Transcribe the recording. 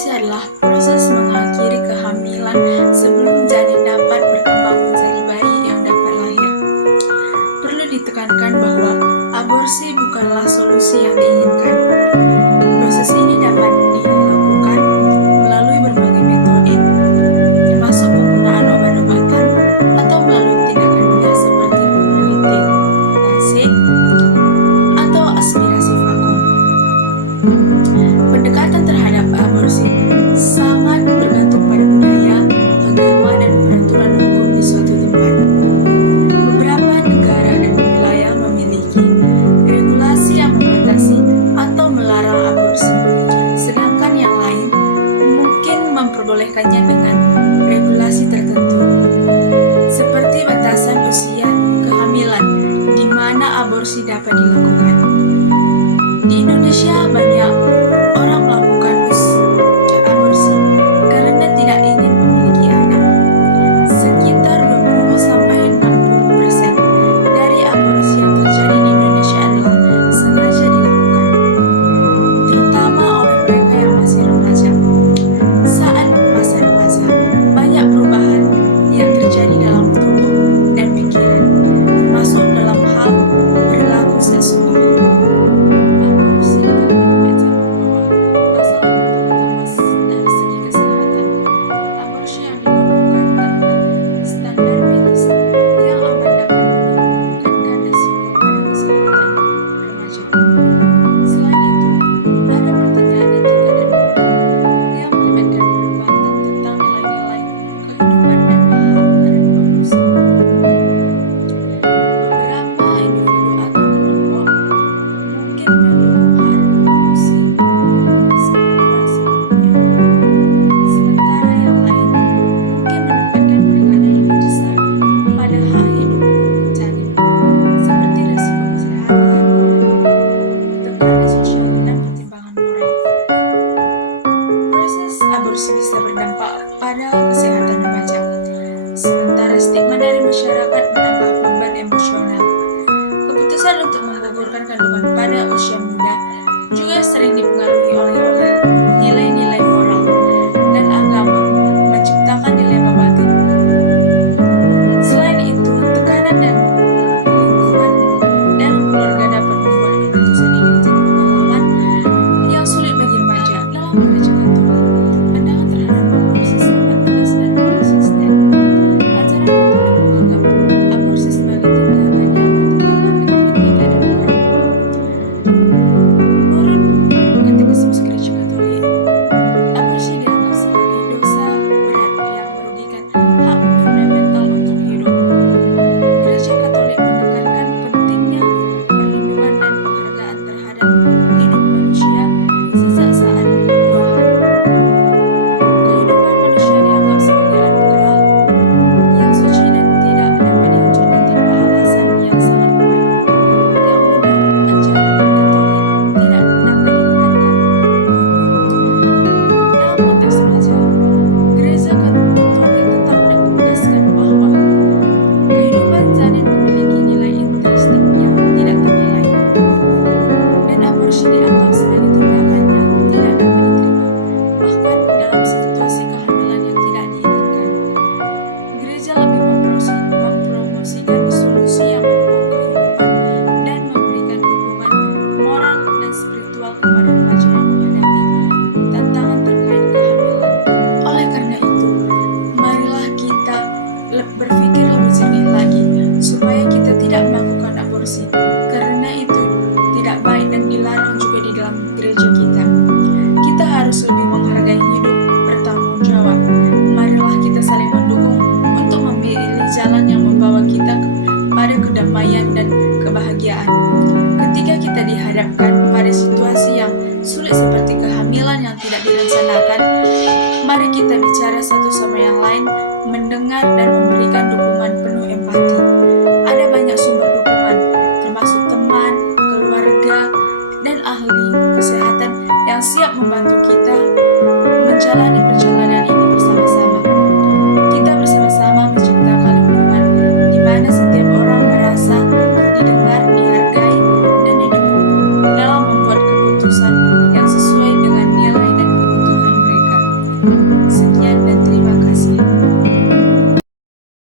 Aborsi adalah proses mengakhiri kehamilan sebelum janin dapat berkembang menjadi bayi yang dapat lahir. Perlu ditekankan bahwa aborsi bukanlah solusi yang diinginkan. Proses ini dapat dilakukan melalui berbagai metode, termasuk penggunaan obat-obatan atau melalui tindakan bedah seperti penelitian nasik atau aspirasi vakum. Pendekatan terhadap aborsi sangat bergantung pada budaya, agama, dan peraturan hukum di suatu tempat. Beberapa negara dan wilayah memiliki regulasi yang membatasi atau melarang aborsi, sedangkan yang lain mungkin memperbolehkannya dengan regulasi tertentu, seperti batasan usia kehamilan di mana aborsi dapat dilakukan. Di Indonesia banyak orang melakukan aborsi karena tidak ingin memiliki anak. Sekitar 20-60% dari aborsi yang terjadi di Indonesia adalah sengaja dilakukan, terutama oleh mereka yang masih remaja. Saat masa dewasa, banyak perubahan yang terjadi dalam tubuh dan pikiran, termasuk dalam hal perilaku seksual. Aborsi bisa berdampak pada kesehatan remaja, sementara stigma dari masyarakat menambah beban emosional. Keputusan untuk menggugurkan kandungan pada usia muda juga sering dipengaruhi oleh nilai-nilai moral dan agama, menciptakan dilema batin. Selain itu, tekanan dan lingkungan dan keluarga dapat membuat keputusan ini menjadi pengalaman yang sulit bagi remaja. Dalam gereja Katolik, pandangan terhadap aborsi sangat tegas dan konsisten. Ajaran Katolik menganggap aborsi sebagai tindakan yang bertentangan dengan etika dan moral. Menurut Katekismus Gereja Katolik, aborsi dianggap sebagai dosa berat yang merugikan hak fundamental untuk hidup. Gereja Katolik menekankan pentingnya perlindungan dan penghargaan terhadap hidup manusia sejak saat pembuahan. Kehidupan manusia dianggap sebagai anugerah yang suci dan tidak dapat dihancurkan tanpa alasan yang sangat kuat, yang menurut ajaran Katolik tidak dapat dibenarkan. Dalam konteks remaja, Gereja Katolik tetap menegaskan bahwa kehidupan janin memiliki nilai intrinsik yang tidak ternilai, dan aborsi dianggap sebagai tindakan yang tidak dapat diterima, bahkan dalam situasi kehamilan yang tidak diinginkan. Gereja lebih mempromosikan solusi yang mendukung kehidupan dan memberikan dukungan moral dan spiritual kepada remaja yang menghadapi tantangan terkait kehamilan. Oleh karena itu, marilah kita berpikir lebih jernih lagi supaya kita tidak melakukan aborsi, karena itu tidak baik dan dilarang juga di dalam gereja kita. Kita harus lebih menghargai hidup bertanggung jawab. Marilah kita saling mendukung untuk memilih jalan yang membawa kita pada kedamaian dan kebahagiaan. Ketika kita dihadapkan pada situasi yang sulit seperti kehamilan yang tidak direncanakan, mari kita bicara satu sama yang lain, mendengar dan memberikan dukungan penuh empati. Ada banyak sumber dukungan, termasuk teman, keluarga, dan ahli kesehatan yang siap membantu